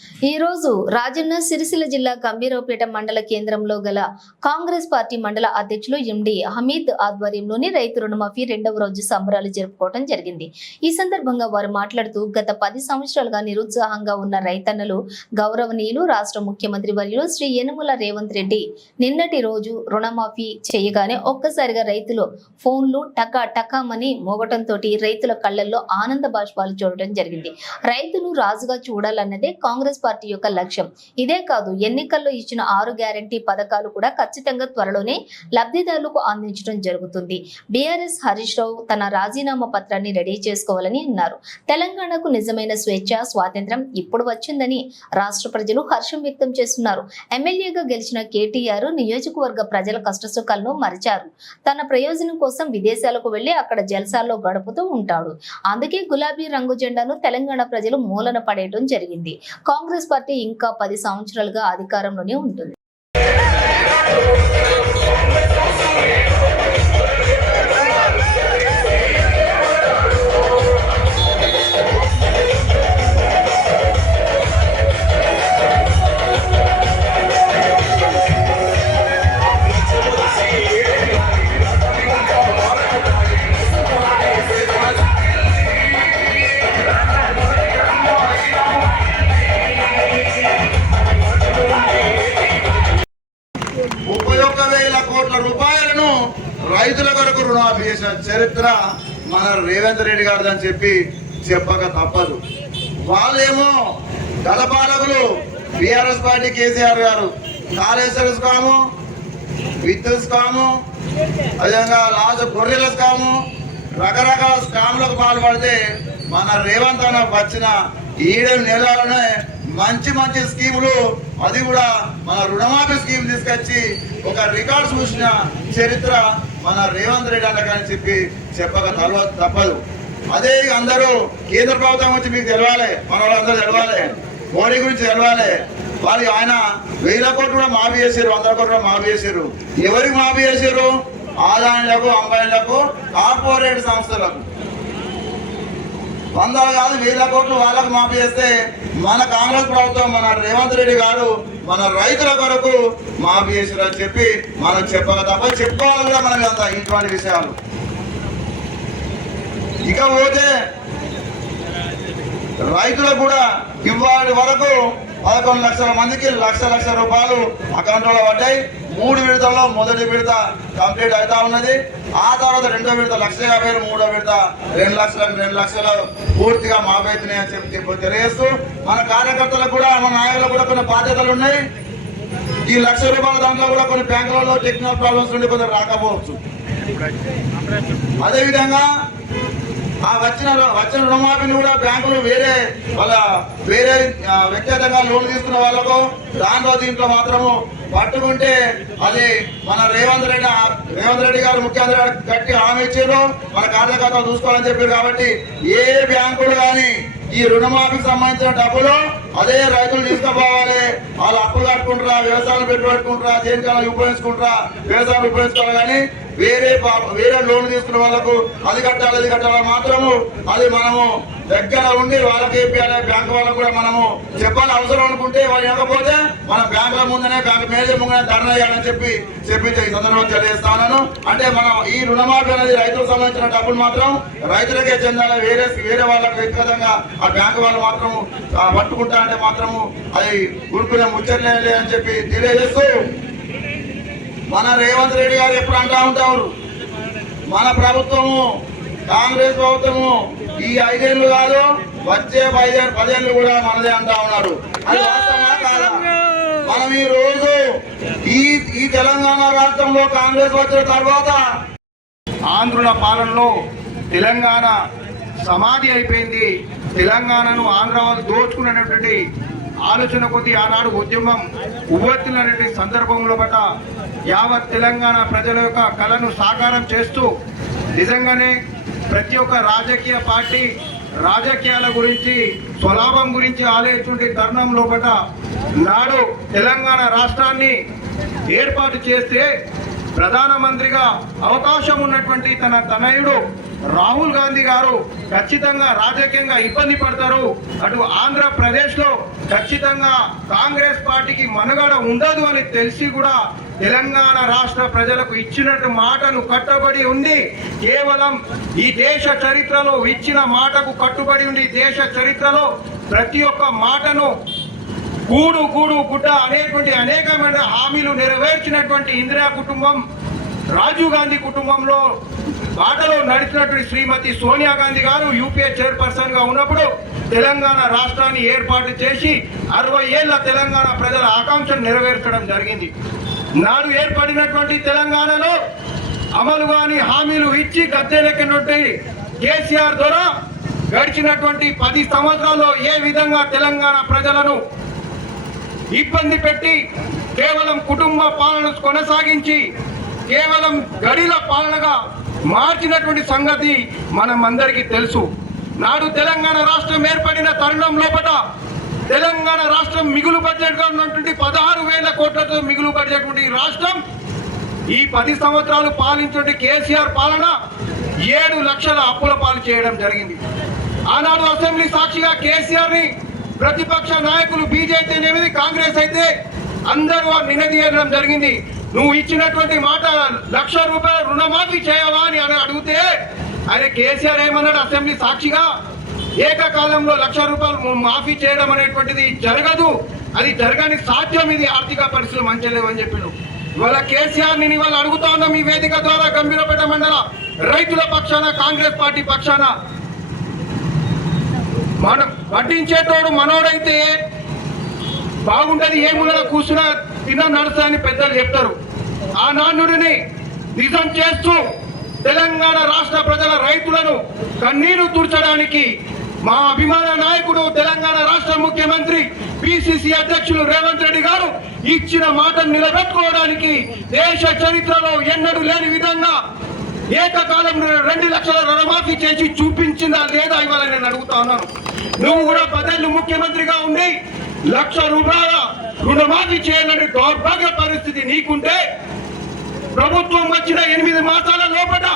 ఈ రోజు రాజన్న సిరిసిల్ల జిల్లా గంభీరావుపేట మండల కేంద్రంలో గల కాంగ్రెస్ పార్టీ మండల అధ్యక్షులు ఎండి హమీద్ ఆధ్వర్యంలోని రైతు రుణమాఫీ రెండవ రోజు సంబరాలు జరుపుకోవడం జరిగింది. ఈ సందర్భంగా వారు మాట్లాడుతూ గత 10 సంవత్సరాలుగా నిరుత్సాహంగా ఉన్న రైతన్నలు గౌరవనీయులు రాష్ట్ర ముఖ్యమంత్రి వర్యులు శ్రీ యనుమల రేవంత్ రెడ్డి నిన్నటి రోజు రుణమాఫీ చేయగానే ఒక్కసారిగా రైతులు ఫోన్లు టకా టకామని మోగటంతో రైతుల కళ్లల్లో ఆనంద బాష్పాలు చూడటం జరిగింది. రైతును రాజుగా చూడాలన్నదే కాంగ్రెస్ పార్టీ యొక్క లక్ష్యం. ఇదే కాదు, ఎన్నికల్లో ఇచ్చిన 6 గ్యారంటీ పథకాలు కూడా ఖచ్చితంగా త్వరలోనే లబ్ధిదారులకు అందించడం జరుగుతుంది. బీఆర్ఎస్ హరీష్ రావు తన రాజీనామా పత్రాన్ని రెడీ చేసుకోవాలని అన్నారు. తెలంగాణకు నిజమైన స్వేచ్ఛ స్వాతంత్రం ఇప్పుడు వచ్చిందని రాష్ట్ర ప్రజలు హర్షం వ్యక్తం చేస్తున్నారు. ఎమ్మెల్యేగా గెలిచిన కేటీఆర్ నియోజకవర్గ ప్రజల కష్టసుఖాలను మరిచారు. తన ప్రయోజనం కోసం విదేశాలకు వెళ్లి అక్కడ జల్సాల్లో గడుపుతూ ఉంటాడు. అందుకే గులాబీ రంగు జెండాను తెలంగాణ ప్రజలు మూలన పడేయడం జరిగింది. కాంగ్రెస్ పార్టీ ఇంకా 10 సంవత్సరాలుగా అధికారంలోనే ఉంటుంది. రూపాయలను రైతుల కొరకు రుణమాఫీ చేసిన చరిత్ర మన రేవంత్ రెడ్డి గారిదని చెప్పక తప్పదు. వాళ్ళేమో గలపాలకులు బీఆర్ఎస్ పార్టీ కేసీఆర్ గారు కాళేశ్వర స్కాము, విద్యుత్ స్కాము, అదేవిధంగా గొర్రెల స్కాము, రకరకాల స్కాములకు పాల్పడితే మన రేవంత్ అన్న వచ్చిన 7 నెలలనే మంచి మంచి స్కీములు, అది కూడా మన రుణమాఫీ స్కీమ్ తీసుకొచ్చి ఒక రికార్డ్ చూసిన చరిత్ర మన రేవంత్ రెడ్డి అన్నగాని చెప్పక తప్పదు. అదే అందరూ కేంద్ర ప్రభుత్వం వచ్చి మీకు తెలవాలి, మన వాళ్ళందరూ తెలవాలి, మోడీ గురించి తెలవాలి. వాళ్ళు ఆయన 1000 కోట్లు కూడా మాఫీ చేశారు, 100 కోట్లు కూడా మాఫీ చేశారు. ఎవరికి మాఫీ చేశారు? ఆదాయాలకు, అంబాయిలకు, కార్పొరేట్ సంస్థలకు. 100 కాదు 1000 కోట్లు వాళ్ళకు మాఫీ చేస్తే మన కాంగ్రెస్ ప్రభుత్వం, మన రేవంత్ రెడ్డి గారు మన రైతుల కొరకు మాఫీ చేశారని చెప్పి మనం చెప్పక తప్ప చెప్పుకోవాలి కూడా మనం అంతా ఇటువంటి విషయాలు. ఇకపోతే రైతులకు కూడా ఇవాటి వరకు 11 లక్షల మందికి లక్ష రూపాయలు అకౌంట్లో పడ్డాయి. 3 విడతల్లో మొదటి విడత కంప్లీట్ అవుతా ఉన్నది. ఆ తర్వాత 2వ విడత 1,50,000, 3వ విడత 2 లక్షలు పూర్తిగా మాఫీ అని చెప్పి తెలియజేస్తూ మన కార్యకర్తలకు కూడా, మన నాయకులకు కూడా కొన్ని బాధ్యతలు ఉన్నాయి. ఈ 1,00,000 రూపాయల దాంట్లో కూడా కొన్ని బ్యాంకులలో టెక్నికల్ ప్రాబ్లమ్స్ నుండి కొంచెం రాకపోవచ్చు. అదేవిధంగా ఆ వచ్చిన రుణమాఫీని కూడా బ్యాంకులు వేరే వ్యక్తిగతంగా లోన్ తీసుకున్న వాళ్ళకు దీంట్లో మాత్రము పట్టుకుంటే అది మన రేవంత్ రెడ్డి గారు ముఖ్యమంత్రి గారు గట్టి హామీ ఇచ్చారు, మన కార్యకర్తలు చూసుకోవాలని చెప్పారు. కాబట్టి ఏ బ్యాంకులు కానీ ఈ రుణమాఫీకి సంబంధించిన డబ్బులు అదే రైతులు తీసుకుపోవాలి. వాళ్ళు అప్పులు కట్టుకుంటారా, వ్యవసాయం పెట్టుకుంటారా, దేనికైనా ఉపయోగించుకుంటారా, వ్యవసాయం ఉపయోగించుకోవాలి. కానీ వేరే లోన్ తీసుకున్న వాళ్ళకు అది కట్టాలి మాత్రము అది మనము దగ్గర ఉండి వాళ్ళకి ఇప్పించాలి. బ్యాంకు వాళ్ళకు కూడా మనము చెప్పాలి. అవసరం అనుకుంటే వాళ్ళు ఇవ్వకపోతే మన బ్యాంకుల ముందనే, బ్యాంకు మేనేజర్ ముందనే ధర్నా చేయాలని చెప్పి ఈ సందర్భంగా తెలియజేస్తాను. అంటే మనం ఈ రుణమాఫీ అనేది రైతులకు సంబంధించిన డబ్బులు మాత్రం రైతులకే చెందాలి. వేరే వాళ్ళకి వ్యక్తిగతంగా ఆ బ్యాంకు వాళ్ళు మాత్రం పట్టుకుంటా అంటే మాత్రము అది గుడిపిన ముచ్చట్లే అని చెప్పి తెలియజేస్తూ, మన రేవంత్ రెడ్డి గారు ఎప్పుడు అంటా ఉంటారు, మన ప్రభుత్వము కాంగ్రెస్ ప్రభుత్వము ఈ 5 ఏళ్ళు కాదు వచ్చే 10 ఏళ్ళు కూడా మనదే అంటా ఉన్నారు. అది వాస్తవమా కాదా? మనం ఈ రోజు ఈ తెలంగాణ రాష్ట్రంలో కాంగ్రెస్ వచ్చిన తర్వాత ఆంధ్రుల పాలనలో తెలంగాణ సమాధి అయిపోయింది. తెలంగాణను ఆంధ్ర వాళ్ళు దోచుకునేటువంటి ఆలోచన కొద్ది ఆనాడు ఉద్యమం ఉవ్వెత్తునటువంటి సందర్భంలో పట్ల యావత్ తెలంగాణ ప్రజల యొక్క కళను సాకారం చేస్తూ నిజంగానే ప్రతి ఒక్క రాజకీయ పార్టీ రాజకీయాల గురించి, స్వలాభం గురించి ఆలోచించే తరుణం లోపల నాడు తెలంగాణ రాష్ట్రాన్ని ఏర్పాటు చేస్తే ప్రధానమంత్రిగా అవకాశం ఉన్నటువంటి తన తనయుడు రాహుల్ గాంధీ గారు ఖచ్చితంగా రాజకీయంగా ఇబ్బంది పడతారు. అటు ఆంధ్రప్రదేశ్లో ఖచ్చితంగా కాంగ్రెస్ పార్టీకి మనుగడ ఉండదు అని తెలిసి కూడా తెలంగాణ రాష్ట్ర ప్రజలకు ఇచ్చినట్టు మాటను కట్టుబడి ఉండి, కేవలం ఈ దేశ చరిత్రలో ఇచ్చిన మాటకు కట్టుబడి ఉండి దేశ చరిత్రలో ప్రతి ఒక్క మాటను గూడు గూడు గుడ్డ అనేటువంటి అనేకమైన హామీలు నెరవేర్చినటువంటి ఇందిరా కుటుంబం, రాజీవ్ గాంధీ కుటుంబంలో బాటలో నడిచినటువంటి శ్రీమతి సోనియా గాంధీ గారు యూపీఏ చైర్పర్సన్ గా ఉన్నప్పుడు తెలంగాణ రాష్ట్రాన్ని ఏర్పాటు చేసి 60 ఏళ్ల తెలంగాణ ప్రజల ఆకాంక్షను నెరవేర్చడం జరిగింది. నాడు ఏర్పడినటువంటి తెలంగాణలో అమలు కాని హామీలు ఇచ్చి గద్దెనెక్కినటువంటి కేసీఆర్ ద్వారా గడిచినటువంటి 10 సంవత్సరాల్లో ఏ విధంగా తెలంగాణ ప్రజలను ఇబ్బంది పెట్టి కేవలం కుటుంబ పాలన కొనసాగించి కేవలం గడిల పాలనగా మార్చినటువంటి సంగతి మనం అందరికీ తెలుసు. నాడు తెలంగాణ రాష్ట్రం ఏర్పడిన తరుణం లోపల తెలంగాణ రాష్ట్రం మిగులు బడ్జెట్ గా ఉన్నటువంటి 16,000 కోట్లతో మిగులు బడ్జెట్ ఉండే రాష్ట్రం ఈ 10 సంవత్సరాలు పాలించిన కేసీఆర్ పాలన 7 లక్షల అప్పుల పాలు చేయడం జరిగింది. ఆనాడు అసెంబ్లీ సాక్షిగా కేసీఆర్ ని ప్రతిపక్ష నాయకులు బీజేపీ అనేది కాంగ్రెస్ అయితే అందరూ నిలదీయడం జరిగింది. నువ్వు ఇచ్చినటువంటి మాట 1,00,000 రూపాయల రుణమాఫీ చేయవా అని అడిగితే ఆయన కేసీఆర్ ఏమన్నాడు అసెంబ్లీ సాక్షిగా, ఏకకాలంలో 1,00,000 రూపాయలు మాఫీ చేయడం అనేటువంటిది జరగదు, అది జరగని సాధ్యం, ఇది ఆర్థిక పరిస్థితులు మంచిలేవు అని చెప్పాడు. ఇవాళ కేసీఆర్ ని ఇవాళ అడుగుతా ఉన్నాం ఈ వేదిక ద్వారా గంభీరపేట మండల రైతుల పక్షాన కాంగ్రెస్ పార్టీ పక్షాన, మనం వడ్డించేటోడు మనోడైతే బాగుంటది, ఏ మూలన కూర్చున్నా తిన్న నడుస్తా అని పెద్దలు చెప్తారు. ఆ నానుడిని నిజం చేస్తూ తెలంగాణ రాష్ట్ర ప్రజల రైతులను కన్నీరు తుర్చడానికి మా అభిమాన నాయకుడు తెలంగాణ రాష్ట్ర ముఖ్యమంత్రి పిసిసి అధ్యక్షులు రేవంత్ రెడ్డి గారు ఇచ్చిన మాటను నిలబెట్టుకోవడానికి దేశ చరిత్రలో ఎన్నడూ లేని విధంగా ఏకకాలంలో 2 లక్షల రుణమాఫీ చేసి చూపించిందా లేదా ఇవాళ నేను అడుగుతా ఉన్నాను. నువ్వు కూడా 10 ఏళ్ళు ముఖ్యమంత్రిగా ఉండి 1,00,000 రూపాయల రుణమాఫీ చేయాలని దౌర్భాగ్య పరిస్థితి నీకుంటే ప్రభుత్వం వచ్చిన 8 మాసాల లోపల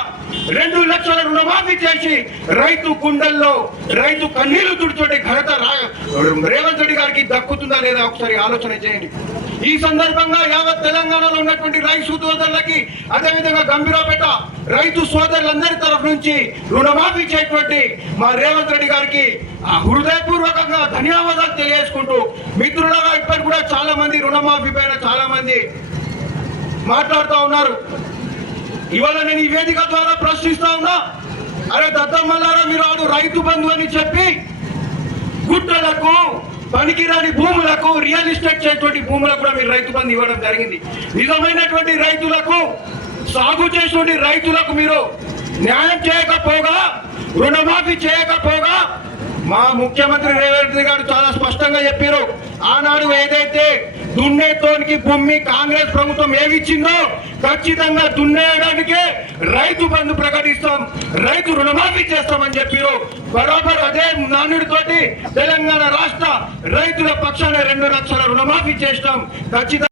2 లక్షల రుణమాఫీ చేసి రైతు గుండెల్లో రైతు కన్నీళ్లు తుడిచోటి ఘనత రేవంత్ రెడ్డి గారికి దక్కుతుందా లేదా ఒకసారి ఆలోచన చేయండి. ఈ సందర్భంగా యావత్ తెలంగాణలో ఉన్నటువంటి రైతు సోదరులకి, అదేవిధంగా గంభీరపేట రైతు సోదరులందరి తరఫు నుంచి రుణమాఫీ చేయటువంటి మా రేవంత్ రెడ్డి గారికి హృదయపూర్వకంగా ధన్యవాదాలు తెలియజేసుకుంటూ, మిత్రులుగా ఇప్పటికి కూడా చాలా మంది రుణమాఫీ పైన చాలా మంది మాట్లాడుతూ ఉన్నారు. ఇవాళ నేను ఈ వేదిక ద్వారా ప్రశ్నిస్తా ఉన్నా, అరే దత్తమ్మలారా, మీరు ఆడు రైతు బంధు అని చెప్పి గుట్టలకు పనికిరాని భూములకు రియల్ ఎస్టేట్ చేసేటువంటి భూములకు కూడా మీరు రైతు బంధు ఇవ్వడం జరిగింది. నిజమైనటువంటి రైతులకు, సాగు చేసేటువంటి రైతులకు మీరు న్యాయం చేయకపోగా, రుణమాఫీ చేయకపోగా మా ముఖ్యమంత్రి రేవంత్ రెడ్డి గారు చాలా స్పష్టంగా చెప్పారు. ఆనాడు ఏదైతే దున్నేతోనికి భూమి కాంగ్రెస్ ప్రభుత్వం ఏమిచ్చిందో ఖచ్చితంగా దున్నేయడానికే రైతు బంధు ప్రకటిస్తాం, రైతు రుణమాఫీ చేస్తామని చెప్పారు. బరాబర్ అదే నానుడితోటి తెలంగాణ రాష్ట్ర రైతుల పక్షాన 2 లక్షల రుణమాఫీ చేస్తాం ఖచ్చితంగా.